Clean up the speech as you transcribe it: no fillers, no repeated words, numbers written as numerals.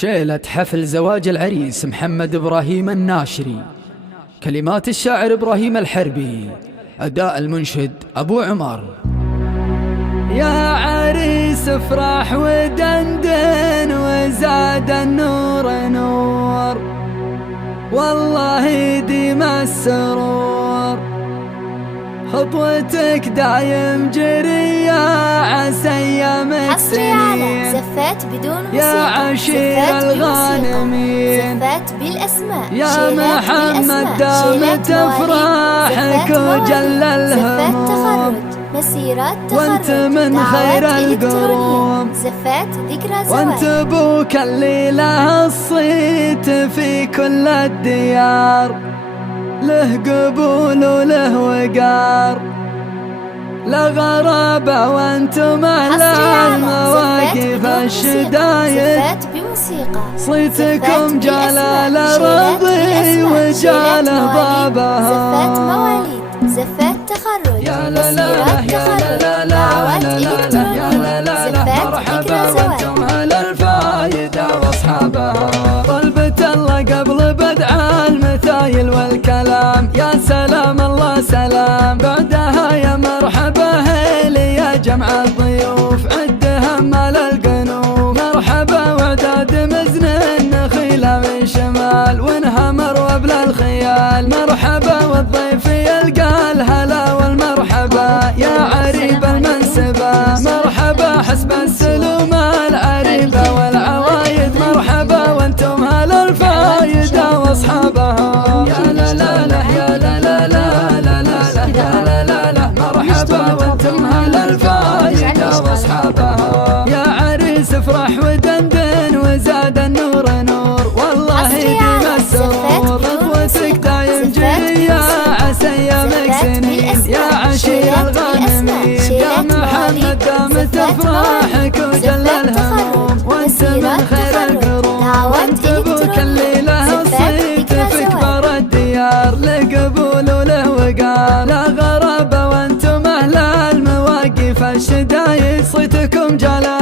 شيلة حفل زواج العريس محمد إبراهيم الناشري. كلمات الشاعر إبراهيم الحربي، أداء المنشد أبو عمر. يا عريس افرح ودندن وزاد النور نور، والله ديم السرور. خطوتك دايم جرية عسى ايامك سنين، زفات بدون موسيقى، يا عشير الغانمين، زفات بالأسماء، يا محمد دامت افراحك وجل الهموم، مسيرات وانت من خير القروم، زفات ذكرى زواج، وانت ابوك اللي له الصيت في كل الديار، له قبول وله وقار، لا غرابة وانتم اهل المواقف الشدايد، زفات بموسيقى، صيتكم جلال رضي وجال بابها، زفات مواليد، زفات تخرج، يا لا لا يا لا لا دعوات إلكترونية، مرحبا وانتم اهل الفايدة واصحابها. طلبة الله قبل بدء المثايل والكلام، يا سلام الله سلام، بعدها يا مرحبا هيلي يا جمع الضيوف، عدها مال القنوف، مرحبا وعداد مزن النخيل من شمال، وانهمر وبل الخيال، مرحبا والضيف يلقى الهلا والمرحبا، يا عريب المنسبة مرحبا حسب السلوم العريبة والعوايد، مرحبا وانتم هل الفايدة واصحابها. يا لا لا لا يا لا لا لا لا لا يا لا لا لا، مرحبا وانتم هل الفايدة واصحابها. يا عريس افرح ودندن وزاد النور نور، والله ديم السرور. خطوتك دايم جرية عسى ايامك سنين، يا عشير الغانمين، يا محمد دامت افراحك وجل الهموم، وانت من خير القرون، وانت ابوك اللي له الصيت في كبر الديار، له قبول وله وقار، لا غرابة وانتم اهل المواقف الشدايد، صيتكم جلال